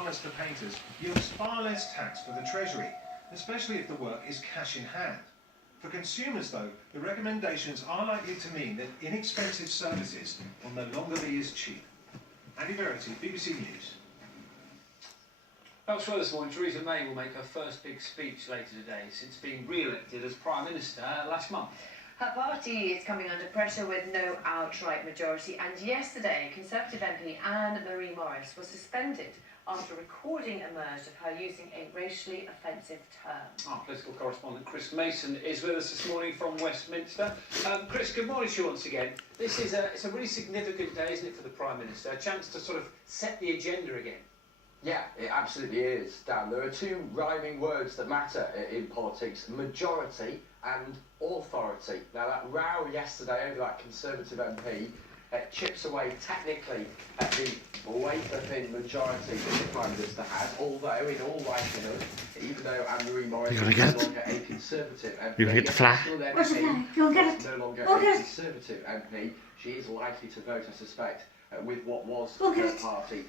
farmers to painters yields far less tax for the Treasury, especially if the work is cash in hand. For consumers, though, the recommendations are likely to mean that inexpensive services will no longer be as cheap. Andy Verity, BBC News. Elsewhere this morning, Theresa May will make her first big speech later today since being re-elected as Prime Minister last month. Her party is coming under pressure with no outright majority, and yesterday Conservative MP Anne-Marie Morris was suspended after a recording emerged of her using a racially offensive term. Our political correspondent Chris Mason is with us this morning from Westminster. Chris, good morning to you once again. This is it's a really significant day, isn't it, for the Prime Minister? A chance to sort of set the agenda again. Yeah, it absolutely is, Dan. There are two rhyming words that matter in politics: majority and authority. Now, that row yesterday over that Conservative MP chips away technically at the wafer-thin majority that the Prime Minister has, although in all likelihood, even though Anne-Marie Morris is no longer a Conservative MP, you're going to get the flag. Where's the flag? Go and get it. No longer a Conservative MP, she is likely to vote, I suspect, with what was her party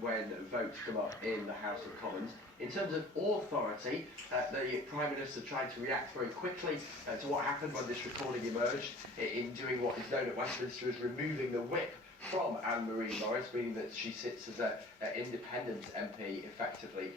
when votes come up in the House of Commons. In terms of authority, the Prime Minister tried to react very quickly to what happened when this recording emerged in doing what is known at Westminster as removing the whip from Anne-Marie Morris, meaning that she sits as an independent MP effectively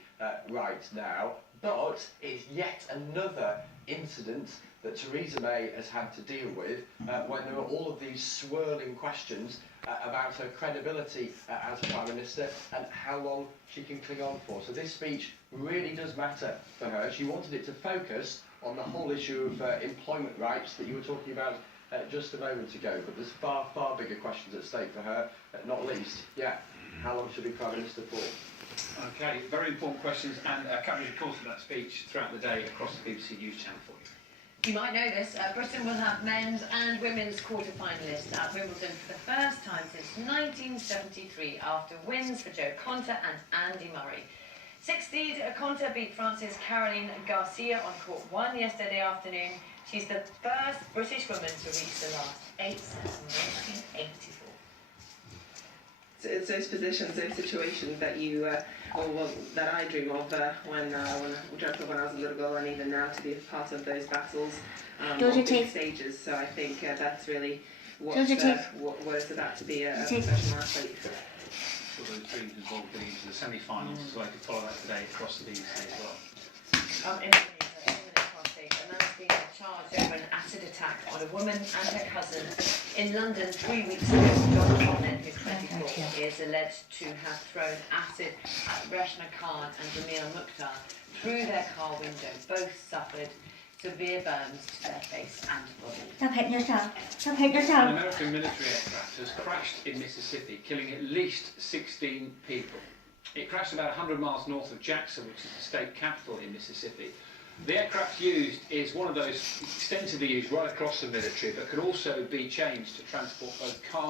right now. But it's yet another incident that Theresa May has had to deal with when there are all of these swirling questions about her credibility as Prime Minister and how long she can cling on for. So this speech really does matter for her. She wanted it to focus on the whole issue of employment rights that you were talking about just a moment ago, but there's far, far bigger questions at stake for her, not least, how long she'll be Prime Minister for. Okay, very important questions, and coverage of course of that speech throughout the day across the BBC News channel for you. You might know this, Britain will have men's and women's quarter-finalists at Wimbledon for the first time since 1973 after wins for Jo Konta and Andy Murray. Sixth-seed Konta beat France's Caroline Garcia on court 1 yesterday afternoon. She's the first British woman to reach the last 8 sets in 1984. It's those positions, those situations that you, that I dream of when I was a little girl, and even now to be a part of those battles on big stages. So I think that's really what it's about to be a professional athlete. For those dreams involved getting into the semi-finals, so I could follow that today across the BBC as well. In a man's been charged over an acid attack on a woman and her cousin in London 3 weeks ago. John Conlon, who's 24, is alleged to have thrown acid at Reshma Khan and Jamil Mukhtar through their car window. Both suffered severe burns to their face and body. Stop hitting yourself. Stop hitting yourself. An American military aircraft has crashed in Mississippi, killing at least 16 people. It crashed about 100 miles north of Jackson, which is the state capital in Mississippi. The aircraft used is one of those extensively used right across the military, but can also be changed to transport both cars